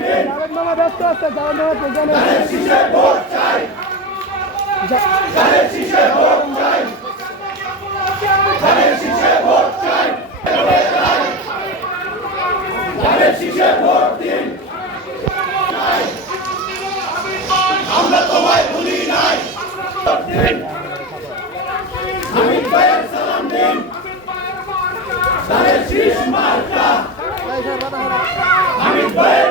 জাভেদ মামা ব্যস্ত আছে, জাভেদ মামা প্রোগ্রামে আমরা তোমায় ভুলি নাই। হামিদ ভাইয়ের সালাম দিন। ধানের শীষ মার্কা হামিদ ভাইয়ের